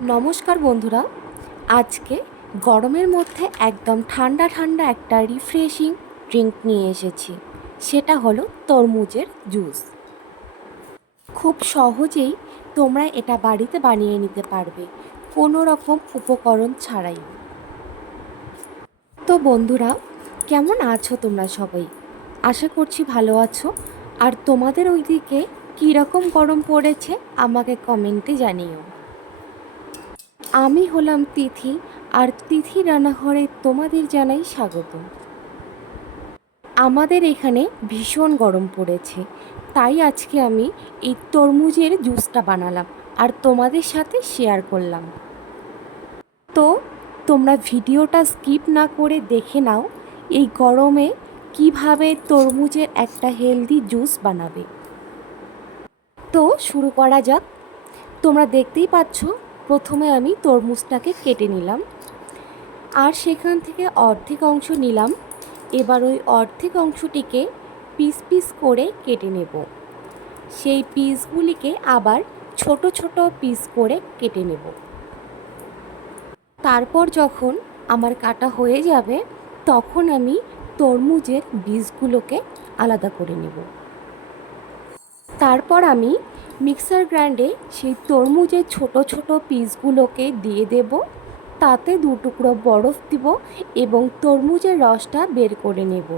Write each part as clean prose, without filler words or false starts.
নমস্কার বন্ধুরা, আজকে গরমের মধ্যে একদম ঠান্ডা ঠান্ডা একটা রিফ্রেশিং ড্রিঙ্ক নিয়ে এসেছি। সেটা হলো তরমুজের জুস। খুব সহজেই তোমরা এটা বাড়িতে বানিয়ে নিতে পারবে, কোনো রকম উপকরণ ছাড়াই। তো বন্ধুরা, কেমন আছো তোমরা সবাই? আশা করছি ভালো আছো। আর তোমাদের ওইদিকে কীরকম গরম পড়েছে আমাকে কমেন্টে জানিও। আমি হলাম তিথি, আর তিথি রান্নাঘরে তোমাদের জানাই স্বাগত। আমাদের এখানে ভীষণ গরম পড়েছে, তাই আজকে আমি এই তরমুজের জুসটা বানালাম আর তোমাদের সাথে শেয়ার করলাম। তো তোমরা ভিডিওটা স্কিপ না করে দেখে নাও এই গরমে কিভাবে তরমুজের একটা হেলদি জুস বানাবে। তো শুরু করা যাক। তোমরা দেখতেই পাচ্ছ, প্রথমে আমি তরমুজটাকে কেটে নিলাম আর সেখান থেকে অর্ধেক অংশ নিলাম। এবার ওই অর্ধেক অংশটিকে পিস পিস করে কেটে নেব। সেই পিসগুলিকে আবার ছোট ছোট পিস করে কেটে নেব। তারপর যখন আমার কাটা হয়ে যাবে, তখন আমি তরমুজের বীজগুলোকে আলাদা করে নেব। তারপর আমি মিক্সার গ্রাইন্ডে সেই তরমুজের ছোট ছোট পিসগুলোকে দিয়ে দেব। তাতে 2 টুকরো বরফ দিব এবং তরমুজের রসটা বের করে নেব।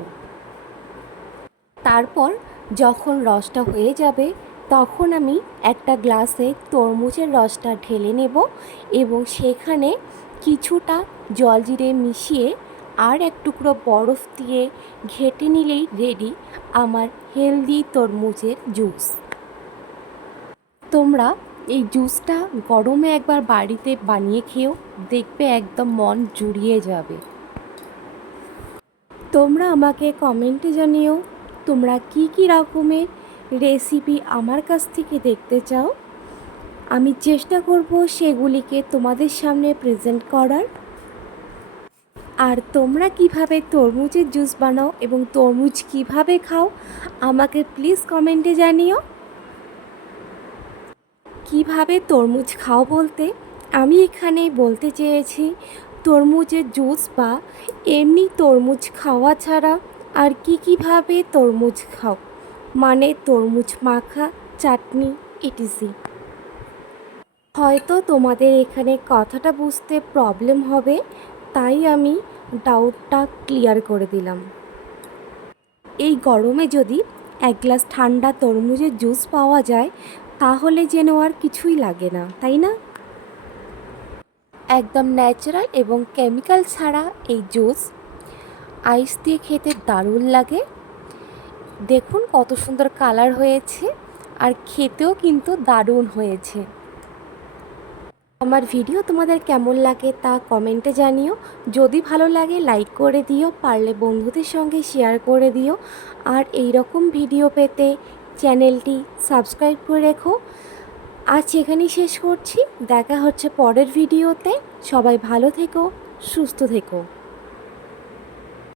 তারপর যখন রসটা হয়ে যাবে, তখন আমি একটা গ্লাসে তরমুজের রসটা ঢেলে নেব এবং সেখানে কিছুটা জলজিরে মিশিয়ে আর 1 টুকরো বরফ দিয়ে ঘেঁটে নিলেই রেডি আমার হেলদি তরমুজের জুস। তোমরা এই জুসটা গরমে একবার বাড়িতে বানিয়ে খেও, দেখবে একদম মন জুড়িয়ে যাবে। তোমরা আমাকে কমেন্টে জানিও তোমরা কী কী রকমের রেসিপি আমার কাছ থেকে দেখতে চাও। আমি চেষ্টা করব সেগুলিকে তোমাদের সামনে প্রেজেন্ট করার। আর তোমরা কিভাবে তরমুজের জুস বানাও এবং তরমুজ কিভাবে খাও আমাকে প্লিজ কমেন্টে জানিও। কিভাবে তরমুজ খাও বলতে আমি এখানে বলতে চেয়েছি তরমুজের জুস বা এমনি তরমুজ খাওয়া ছাড়া আর কীভাবে তরমুজ খাও, মানে তরমুজ মাখা, চাটনি, ইটিসি। হয়তো তোমাদের এখানে কথাটা বুঝতে প্রবলেম হবে, তাই আমি ডাউটটা ক্লিয়ার করে দিলাম। এই গরমে যদি 1 গ্লাস ঠান্ডা তরমুজের জুস পাওয়া যায়, তাহলে যেন আর কিছুই লাগে না, তাই না? একদম ন্যাচারাল এবং কেমিক্যাল ছাড়া এই জুস আইস দিয়ে খেতে দারুণ লাগে। দেখুন কত সুন্দর কালার হয়েছে আর খেতেও কিন্তু দারুণ হয়েছে। আমার ভিডিও তোমাদের কেমন লাগে তা কমেন্টে জানিও। যদি ভালো লাগে লাইক করে দিও, পারলে বন্ধুদের সঙ্গে শেয়ার করে দিও। আর এই রকম ভিডিও পেতে চ্যানেলটি সাবস্ক্রাইব করে রেখো। আজ এখানেই শেষ করছি, দেখা হচ্ছে পরের ভিডিওতে। সবাই ভালো থেকো, সুস্থ থেকো।